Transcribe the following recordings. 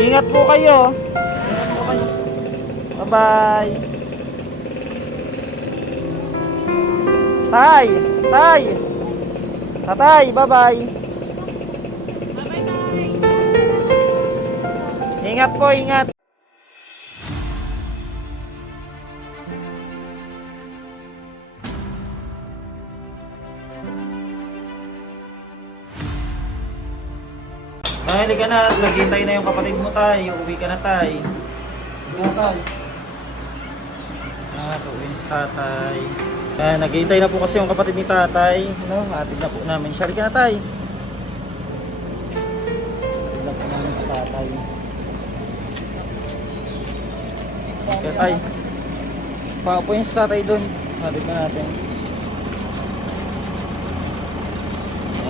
Ingat po kayo. Ingat po kayo. Bye-bye. Tay! Tay! Tatay, bye-bye. Ingat po, ingat. Ay, halika na. Naghihintay na yung kapatid mo, tay. Uuwi ka na, tay. Uwi na, tay. Uwi si tatay. Naghihintay na po kasi yung kapatid ni tatay. No? Atid na po namin siya. Halika na, tay. Atid na po namin si tatay. Halika, tay. Paupo yung si tatay dun. Atid na natin.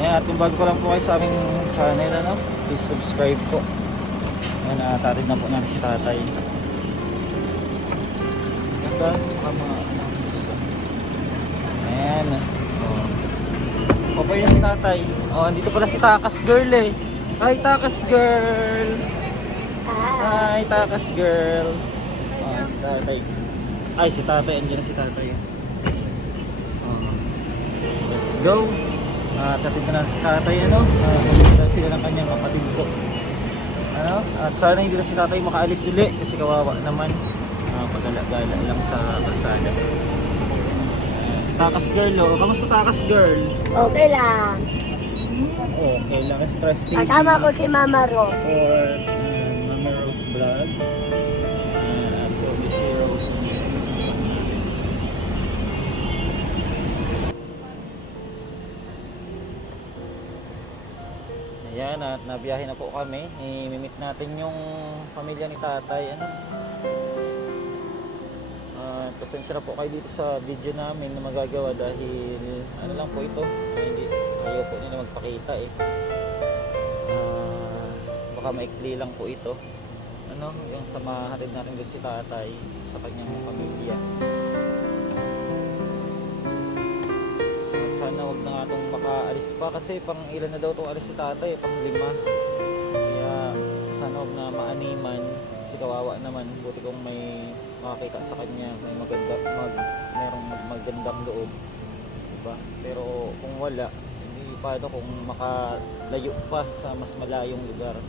At kung bago pa lang po kayo sa aming channel, ano, please subscribe po. Ayan, tatid na po natin si tatay. Ganda, ayan. Opo yun si tatay. Andito pala si Takas Girl eh. Hi Takas Girl. Hi Takas Girl. Si tatay. Ay, si tatay, andyan na si tatay. Let's go. Tatid na si tatay, ano, sila ng kanyang kapatid po, ano, at sana hindi na si tatay makaalis uli kasi kawawa naman, pagala-gala lang sa kalsada. Si Takas Girl, kamusta Takas Girl? Okay lang. Okay lang, Stress TV. Kasama ko si Mama Ro. Support, Mama Rose Vlog. So this is Rose. Ayan, at nabiyahe na po kami. I-meet natin yung pamilya ni tatay. Ano? Pasensya na po kayo dito sa video namin na magagawa dahil ano lang po ito. Hindi, ayaw po nila magpakita eh. Baka maikli lang po ito. Ano, yung samahatid natin doon si tatay sa kanyang pamilya. Sana wag na nga itong makaalis pa kasi pang ilan na daw itong alis si tatay, pang 5. Kaya sana wag na maaniman kasi kawawa naman. Buti kung may makakita sa kanya, may merong magandang loob, diba? Pero kung wala, hindi paano kung makalayo pa sa mas malayong lugar.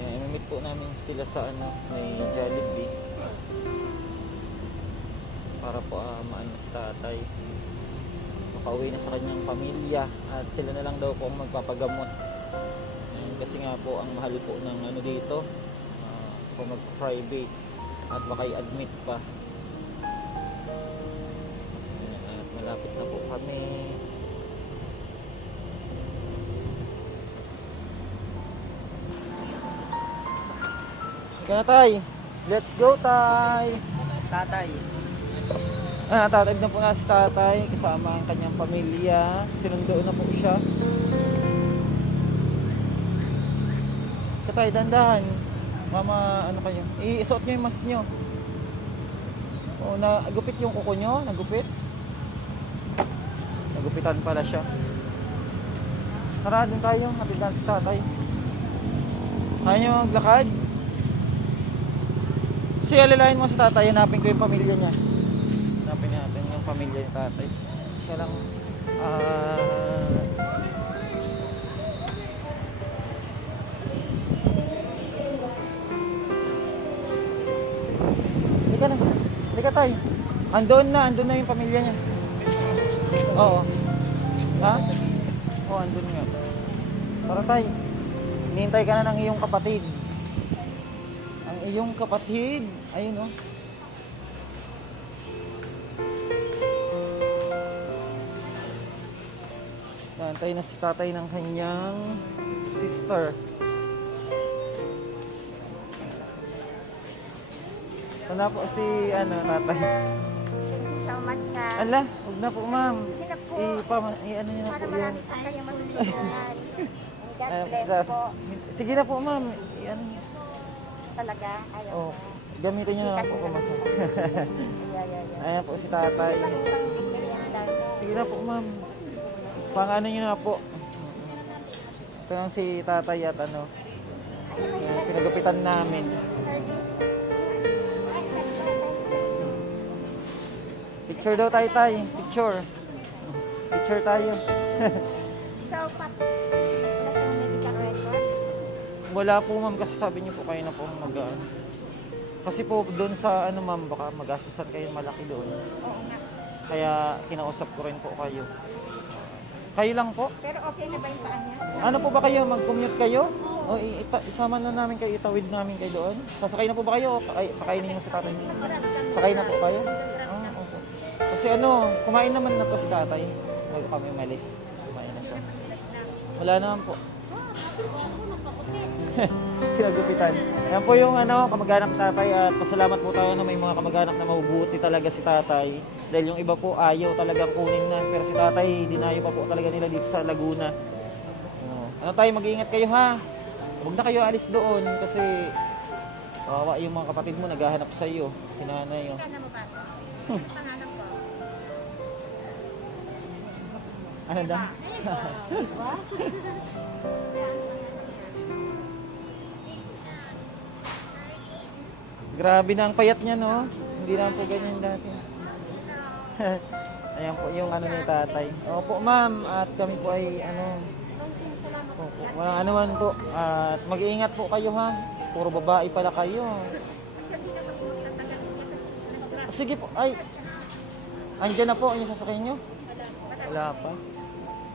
I-meet po namin sila sa ano, may Jollibee para po maano si tatay, makauwi na sa kanyang pamilya at sila na lang daw po ang magpapagamot. Kasi nga po ang mahal po ng ano dito, kung mag-private at baka i-admit pa. At malapit na po kami. Sige na tay, let's go tay. Tatay. Tatawag na po nga si tatay kasama ang kanyang pamilya. Sinundo na po siya. Tatay, dandahan. Mama, ano kayo? Isuot nyo yung mask nyo. Nagupit yung kuko nyo? Nagupit? Nagupitan pala siya. Tara, dun tayo. Hatigan si tatay. Kaya nyo maglakad? Alalahin mo si tatay. Hanapin ko yung pamilya niya. Hanapin natin yung pamilya ni tatay. Kaya lang Halika na. Halika tayo. Andun na yung pamilya niya. Oo. Ha? Oo, andun nga. Tara tayo. Hinihintay ka na ng iyong kapatid. Ang iyong kapatid. Ayun oh. Naantay na si tatay ng kanyang sister. Ito na po si tatay. Thank you so much sa... Ala, huwag na po ma'am. Hindi na po. Ano nyo na Para po yan. marami pa kayong mabigyan. God bless Basta, po. sige na po ma'am. Ano nyo. Talaga. Ayaw Oh, na. gamitin nyo na lang po kumasa. Yeah. Ayan po si tatay. Sige na po ma'am. Pang ano nyo na po. Ito lang si tatay at ano. Ayan, pinagupitan namin. Picture daw tayo, tay. Picture. Picture tayo. So, wala sa medical record? Wala po, ma'am, kasi sabi niyo po kayo na po kasi po doon sa ano, ma'am, baka magastusan kayo malaki doon. Oo nga. Kaya kinausap ko rin po kayo. Kayo lang po? Pero okay na ba yung paa niya? Ano po ba kayo? Mag-commute kayo? O isama na namin kayo, itawid namin kayo doon? Sasakay na po ba kayo? O pakainin niyo si tatay niyo? Sakay na po kayo? Ah, opo. Kasi ano, kumain naman na po si tatay. Bago kami umalis. Kumain na siya. Wala naman po. Kinagupitan. Yan po yung ano, kamag-anak ni tatay at pasalamat po tayo na may mga kamag-anak na mabubuti talaga si tatay. Dahil yung iba po ayaw talagang kunin na. Pero si tatay, dinayo pa po talaga nila dito sa Laguna. Oh. Ano tayo, mag-iingat kayo ha. Huwag na kayo alis doon kasi kawawa yung mga kapatid mo naghahanap sa iyo. Sinanay oh. Ano mo ba? Pangalan ko. Ano daw? Grabe na ang payat niya, no? Hindi naman po ganyan dati. Ayan po yung ano ni tatay. Opo, ma'am. At kami po ay ano... Opo, walang ano man po. At mag-iingat po kayo, ha? Puro babae pala kayo. Sige po. Ay, andyan na po. Yung sasakyan nyo? Wala pa.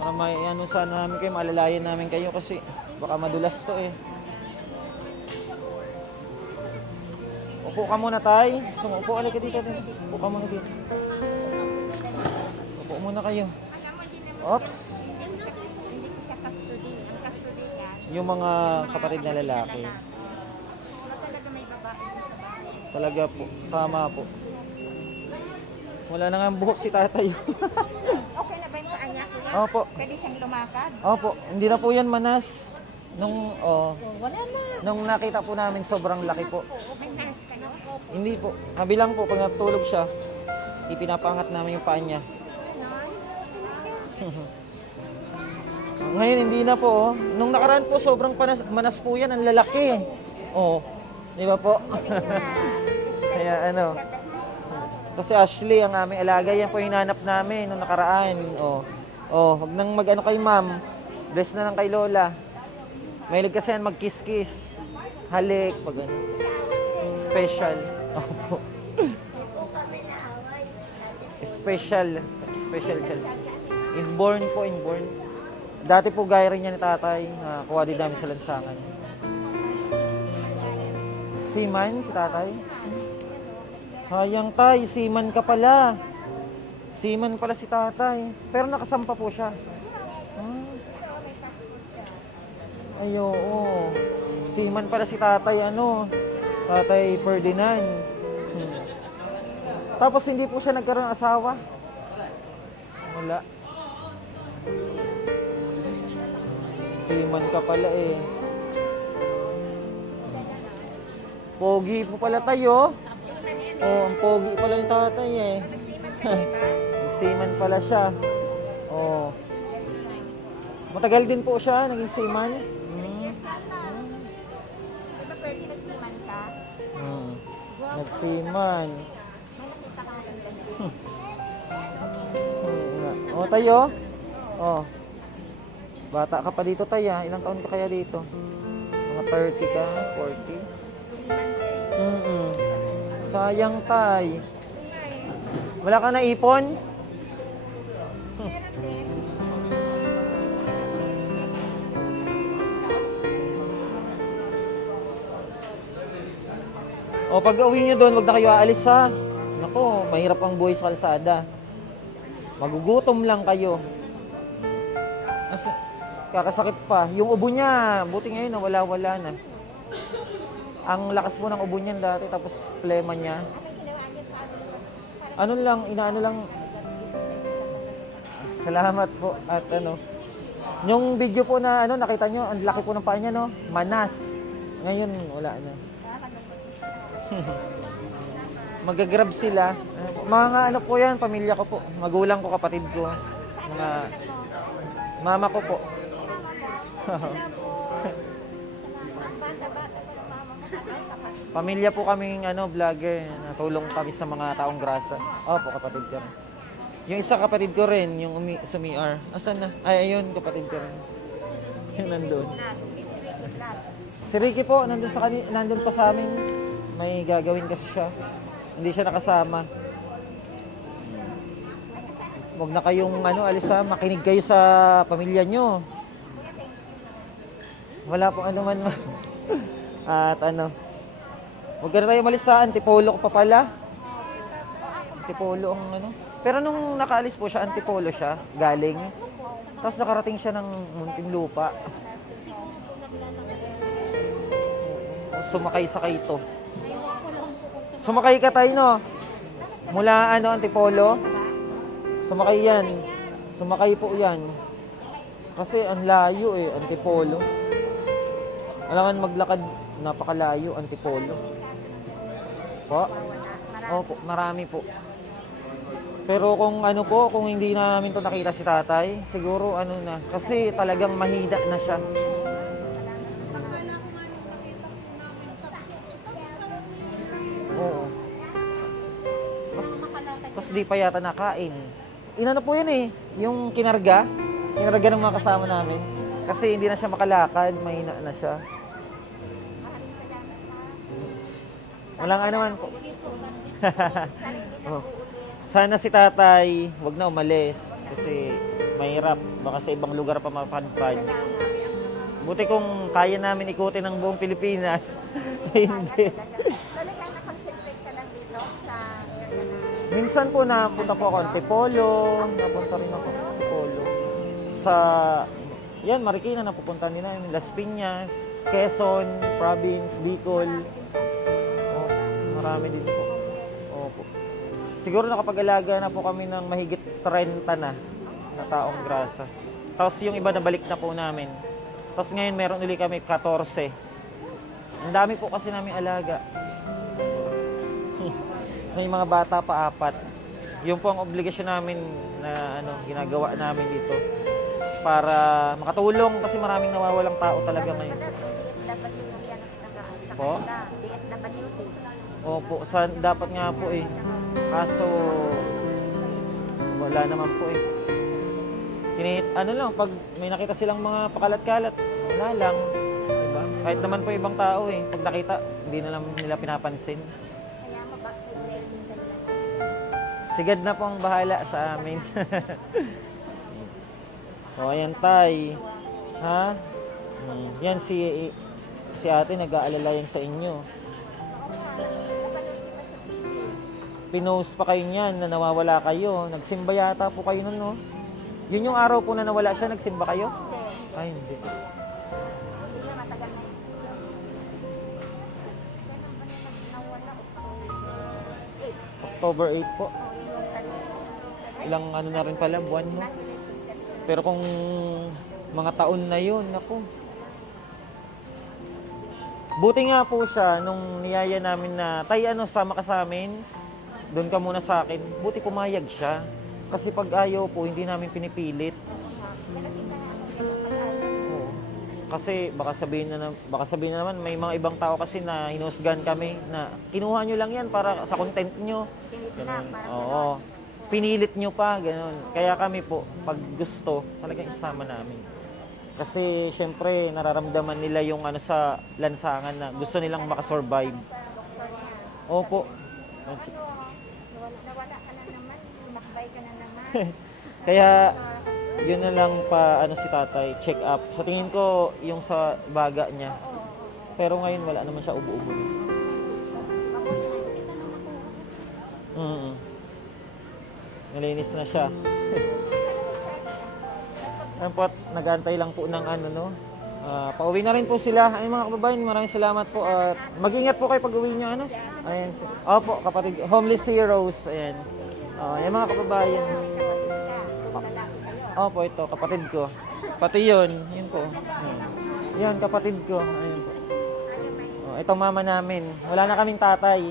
Para may ano sana namin kayo, maalalayan namin kayo kasi baka madulas to eh. Upo ka muna, tay. Upo, alay ka dito. Upo ka muna dito. Upo muna kayo. Oops. Hindi ko siya custody. Ang custody niya, Yung mga kapatid na lalaki. wala talaga may babae sa bahay. Talaga po. Tama po. Wala na nga ang buhok si tatay. Okay na ba yung paa niya, kuya? Opo. Pwede siyang lumakad? Opo. Hindi na po yan manas. Wala na. Nung nakita po namin sobrang laki po. May nurse ka, no? Hindi po. Kabilang po, pag natulog siya, ipinapangat namin yung paa niya. Ngayon, hindi na po. Oh. Nung nakaraan po, sobrang manas po yan. Ang lalaki. Oo. Di ba po? Kaya ano. Kasi Ashley, ang aming alaga, yan po yung hinanap namin nung nakaraan. Huwag nang mag-ano kay ma'am. Bless na lang kay Lola. Mahilig kasi yan mag-kiss-kiss. Halik, pag ano. Special. Opo. Special. Special child. Inborn po, inborn. Dati po gaya rin niya ni tatay. Kuha din namin sa lansangan. Seaman, si tatay? Sayang tay, seaman ka pala. Seaman pala si tatay. Pero nakasampa po siya. Ay, oo. Seaman pala si tatay, Tatay Ferdinand. Tapos hindi po siya nagkaroon ng asawa. Wala. Seaman ka pala eh. Pogi po pala tayo. Ang pogi pala ni tatay eh. Seaman pala siya. Matagal din po siya, naging seaman. Ito pwede nagsiman ka? Nagseaman. Nakita ka ng Tayo. Bata ka pa dito, tayo. Ilang taon ka kaya dito? Mga 30 ka, 40? Sayang, tay. Wala ka na ipon? Pag uwi nyo doon, wag na kayo aalis ha. Nako, mahirap ang buhay sa kalsada. Magugutom lang kayo. Kakasakit pa. Yung ubo niya, buti ngayon nawala-wala na. Ang lakas po ng ubo niyan dati, tapos plema niya. Inaano lang. Salamat po. At yung video po na nakita nyo, ang laki po ng paa niya, no? Manas. Ngayon, wala na. Magagrab sila. Mga po yan, pamilya ko po. Magulang ko, kapatid ko. Mga mama ko po. bata ko ng mama mo. Ay, kapatid. Pamilya po kaming vlogger. Natulong kami sa mga taong grasa. Opo, kapatid ko rin. Yung isa kapatid ko rin, yung sumiar. Asan na? Ay, ayun, kapatid ko rin. Yung nandun. Si Ricky po, nandun pa sa amin. May gagawin kasi siya. Hindi siya nakasama. Huwag na kayong alis makinig kayo sa pamilya nyo. Wala pong anuman. At huwag na tayo malis sa Antipolo ko pa pala. Antipolo ang Pero nung nakaalis po siya, Antipolo siya, galing. Tapos nakarating siya ng Muntinlupa. Sumakay-sakay ito. Sumakay ka tayo, no? Mula Antipolo. Sumakay yan. Sumakay po yan. Kasi ang layo Antipolo. Alangan maglakad, napakalayo, Antipolo. Po? Opo, marami po. Pero kung hindi namin to nakita si tatay, siguro na. Kasi talagang mahina na siya. Oo. Tapos di pa yata nakain. Po yan yung kinarga ng mga kasama namin. Kasi hindi na siya makalakad, mahina na siya. Walang anuman po. Oh. Sana si tatay, wag na umalis. Kasi mahirap. Baka sa ibang lugar pa mapadpad. Buti kung kaya namin ikutin ang buong Pilipinas. Hindi. Talagang nakakonsentrate ka lang dito sa area na. Minsan po napunta po ako Antipolo. Napunta rin ako Antipolo. Sa Marikina napupunta nila. Las Piñas, Quezon, Province, Bicol. Oh, marami din po. Opo. Siguro nakapag-alaga na po kami ng mahigit 30 na taong grasa. Tapos yung iba nabalik na po namin. Tapos ngayon meron ulit kami 14. Ang dami po kasi namin alaga. May mga bata pa 4. Yun po ang obligasyon namin na ginagawa namin dito. Para makatulong kasi maraming nawawalang tao talaga ngayon. DSWD yan sa Po? kanila. DSWD. Opo, dapat nga po Kaso wala naman po lang, pag may nakita silang mga pakalat-kalat, wala lang. Diba? Kahit naman po ibang tao pag nakita, hindi na lang nila pinapansin. Kaya mabakit blessing ka nila. Sigad na po ang bahala sa amin. O, ayan tay. Ha? Yan si ate nag-aalala yan sa inyo. Pinost pa kayo niyan na nawawala kayo. Nagsimba yata po kayo nun, no? Yun yung araw po na nawala siya, nagsimba kayo? Hindi. Ay, hindi. Hindi na matagal na. Nawala October 8 po. yung sa Ilang na rin pala, buwan, no? Pero kung mga taon na yun, ako. Buti nga po siya, nung niyaya namin na, tay, sama ka sa amin, doon ka muna sa akin. Buti pumayag siya. Kasi pag ayaw po, hindi namin pinipilit. Oo. Kasi baka sabihin na naman, may mga ibang tao kasi na hinusgan kami na kinuha nyo lang yan para sa content nyo. Ganun. Oo. Pinilit nyo pa, ganun. Kaya kami po, pag gusto, talagang isama namin. Kasi syempre, nararamdaman nila yung sa lansangan na gusto nilang makasurvive. Opo. Nawala ka na naman. Tinakbay ka na naman. Kaya, yun na lang pa si tatay, check up. Sa tingin ko, yung sa baga niya. Pero ngayon, wala naman siya ubo-ubo. Nalinis na siya. Ayun po, nag-aantay lang po ng pauwi na rin po sila. Ay mga kababayan, maraming salamat po. Mag-ingat po kayo pag uwi niyo. Ayan. Opo, kapatid. Homeless Heroes. Ayan. Ayan mga kababayan. Opo, ito, kapatid ko. Pati yun. Yun po. Yun, kapatid ko. Ayan po. Itong mama namin. Wala na kaming tatay.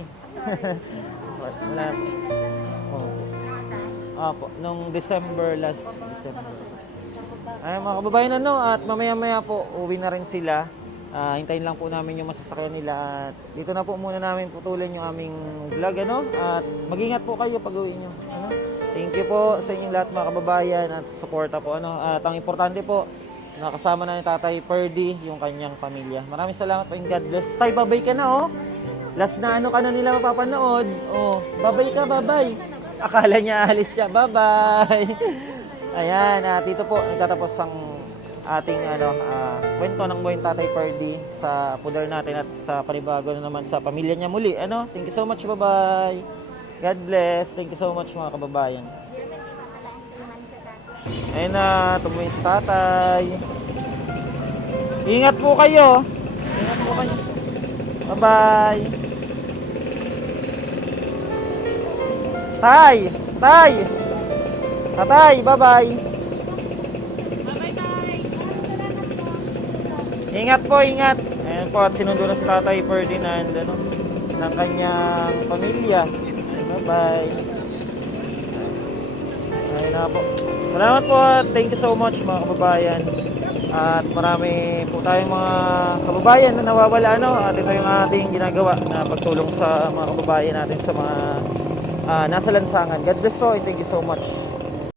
Wala po. Opo, nung last December. Ay mga kababayan at mamaya-maya po uwi na rin sila. Hintayin lang po namin yung masasakyan nila at dito na po muna namin putulin yung aming vlog, ano? At mag-ingat po kayo pag uwi nyo, ano? Thank you po sa inyong lahat mga kababayan at sa suporta po, ano? At ang importante po, nakasama na ni Tatay Ferdy yung kanyang pamilya. Maraming salamat po and God bless. Tay, babay ka na, oh. Last na ano ka na nila mapapanood. Oh, babay ka, babay. Akala niya alis siya. Babay. Ayan, dito po nagtatapos ang ating kwento ng buhay ni Tatay Ferdy sa pudar natin at sa panibago na naman sa pamilya niya muli. Ano? Thank you so much. Bye-bye. God bless. Thank you so much mga kababayan. Ayun na, tumuhin si Tatay. Ingat po kayo. Ingat po kayo. Bye-bye. Tay! Tay! Tatay, bye-bye. Ingat po, ingat. Ayan po, at sinundo na si Tatay Ferdinand, ano, ng kanyang pamilya. Bye-bye. Ayun na po. Salamat po at thank you so much mga kababayan. At marami po tayong mga kababayan na nawawala, ano, at ito yung ating ginagawa na pagtulong sa mga kababayan natin sa mga nasa lansangan. God bless po and thank you so much.